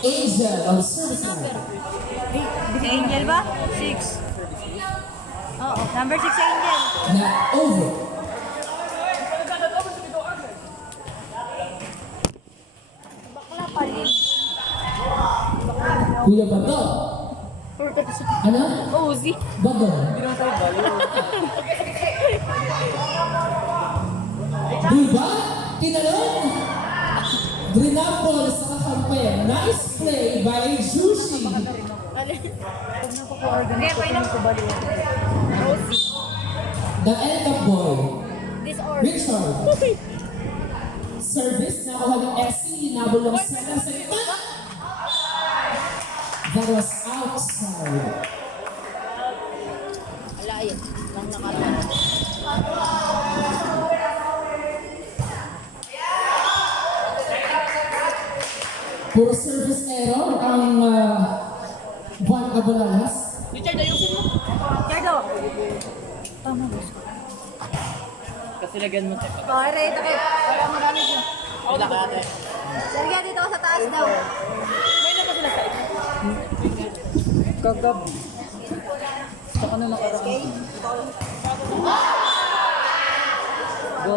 Angel on the service line. Angel ba? 6. Oo. Number 6 Angel. Not over. Bakla pa rin. Kuya Bato. Ano? Uzi. Bato. Diba? Tinalon. Drinapol sa kakampi. Nice play by Jushi. Hindi, pwede ko ba Uzi. The end of boy. Disorder. Richard. Service na kuha ng SC. Hinabol ng Sena sa ito. That was outside. Wala yun. Lang nakalaman. Puro service error ang Juan Abulalas. Richard, ayusin mo. Ricardo. Tama ba? Kasi lagyan mo tayo. Pare, takip. Wala marami dyan. Wala ka ate. Sergya, dito ka sa taas daw. May naman sila sa ito. Kagabi. Saka na nakaraan. Go.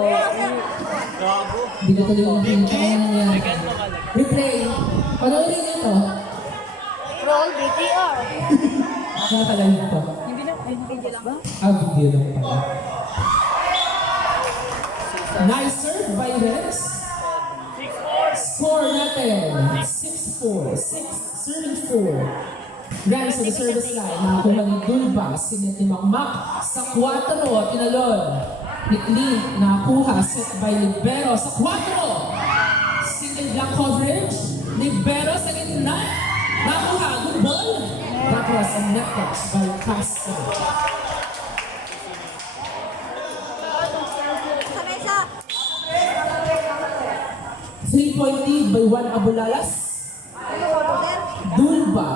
Bravo. Hindi ko tuloy nakikita ko na yan. Lagyan mo ka lang. Replay. Panoorin niyo to. Roll BTR. Nakakalayo to. Hindi na. Ay, nakabas ba? Video lang pala. Nice serve by Rex. Score natin. 6-4. 6 serving 4. Rex sa service line. Nakakuha ni Dulba. Sinet ni Makmak. Sa 4. Tinalon. Nikli. Nakakuha. Set by Libero. Sa 4. Single block coverage. Libero sa gitna. Nakakuha. Good ball. That was a net touch by Castro. Kamesa. 3-point lead by Juan Abulalas. Ano ko, Roder? Dulba.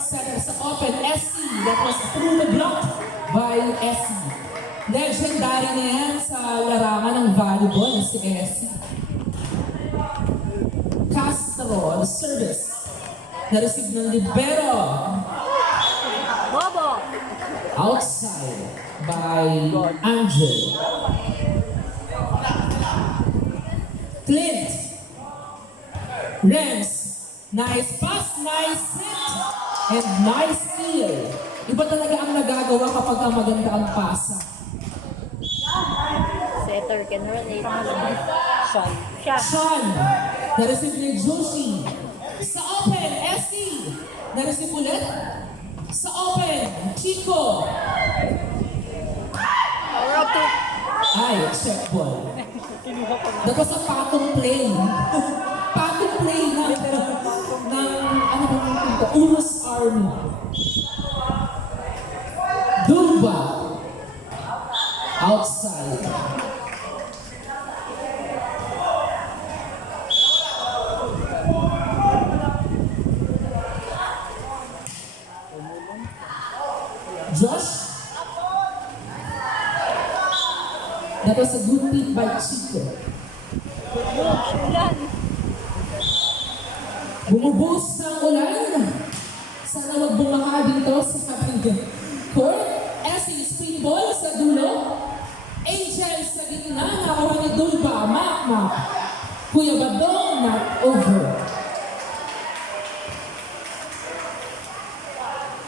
Center sa open. SC. That was through the block by SC. Legendary na yan sa larangan ng volleyball si SC. Castro on service. Na-receive ng Libero. Bobo. Outside by Angel. Clint. Renz. Nice pass, nice hit, and nice steal. Iba talaga ang nagagawa kapag ang maganda ang pasa. Setter can relate. Sean. Sean. Na-receive ni Joshi. Sa open, SC. Na-receive ulit. Sa open, Chico. Ay, check ball. That was a patong play. Patong play ng ano ba yung pinto? Unos Army. Dumba. Outside. Josh. That was a good pick by Chico. Ulan. Bumubuhos ng ulan. Sana wag bumaka dito sa kapag court. Essing spin ball sa dulo. Angel sa gitna. Nakuha ni Dulba. Makmak. Kuya Badong, not over.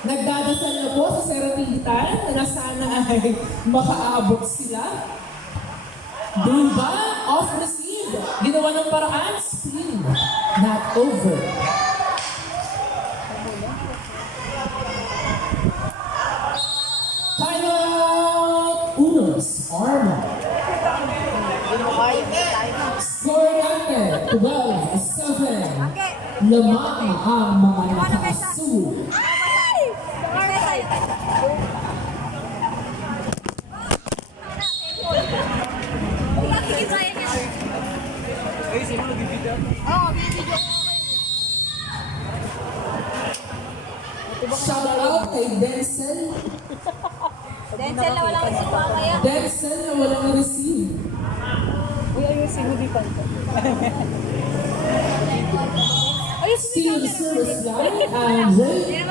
Nagdadasal na po sa Serapitan na sana ay makaabot sila. Dulba, off receive. Ginawa ng paraan, spin. Not over. Timeout! Unos, Arma. Score natin, 12-7. Lamang ang mga nakasul. Ay, sino nagbibida? Shout out kay Denzel. Denzel na walang receive kaya. Denzel na walang receive. Uy, ayusin mo di pa ito. Ayos, Steals service line, Andre.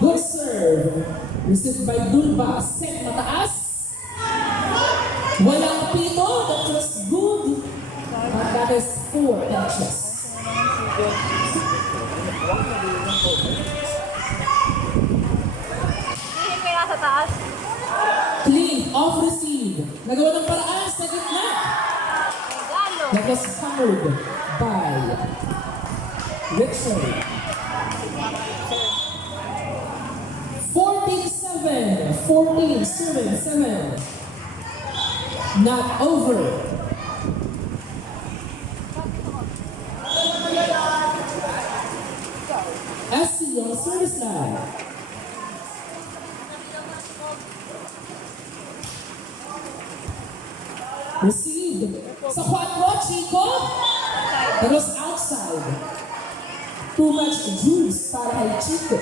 Good serve. Received by Dulba. Set mataas. Walang pito. That was good. But that is 4 touches. Tingin ko nasa taas. Clean. Off receive. Nagawa ng paraan sa gitna. Galo. That was hammered by Richard. 14-7. 14-7. Not over. SC on service line. Received. Sa 4, Chico. That was outside. Too much juice para kay Chico.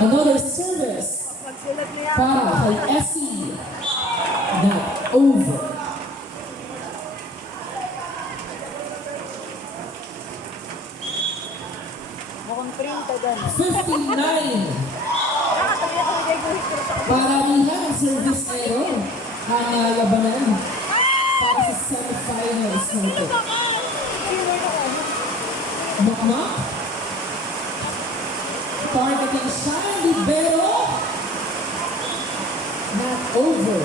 Another service Magsulat niya. para kay Essie. Not over. Mukhang printed ano. 59. Nakatabi ako hindi guhit ko sa Para niya ang service error. Ang labanan para sa semifinals na ito. Makmak. Targeting Shine Libero. Not over.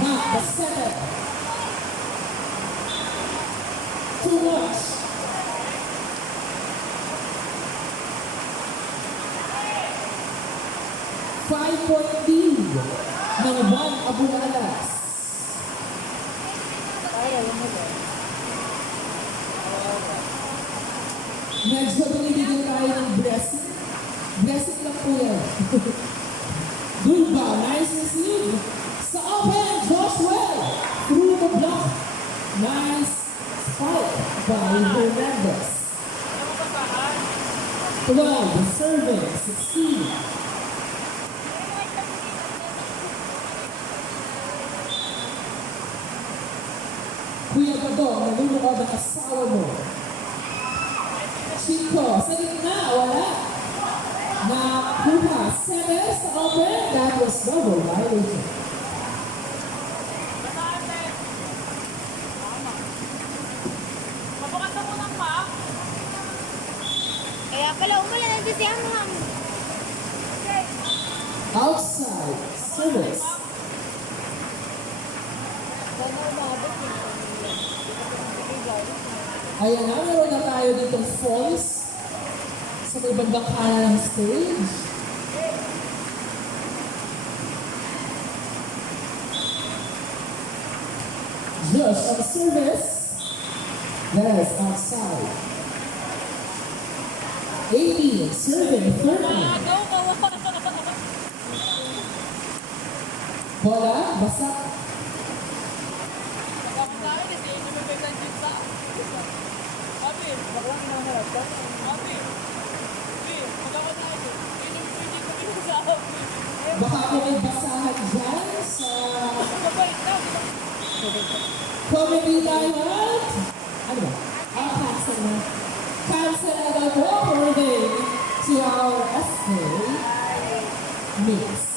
Not the 7. Too much. Five-point lead ng Juan Abulalas. Medyo binibigyan tayo ng blessing. Blessing lang po yan. Dulba, nice receive. Sa open, Joshua, through the block. Nice spike by Hernandez. 12, serving, 16. Kuya Badong, nalulunod ang asawa mo. Chico, sa gitna, wala. Nakuha, 7 sa open. That was double violation. Kaya pala umulan ang sisiyang mga. Outside, service. Ayan na, meron na tayo ditong falls sa may bandang kanan ng stage. Josh on service. That is outside. 18, serving, 30. Bola, basak. Baka kung may basahan dyan sa comedy diamond. Ano ba? Cancel na. Cancel na daw po according to our essay mix.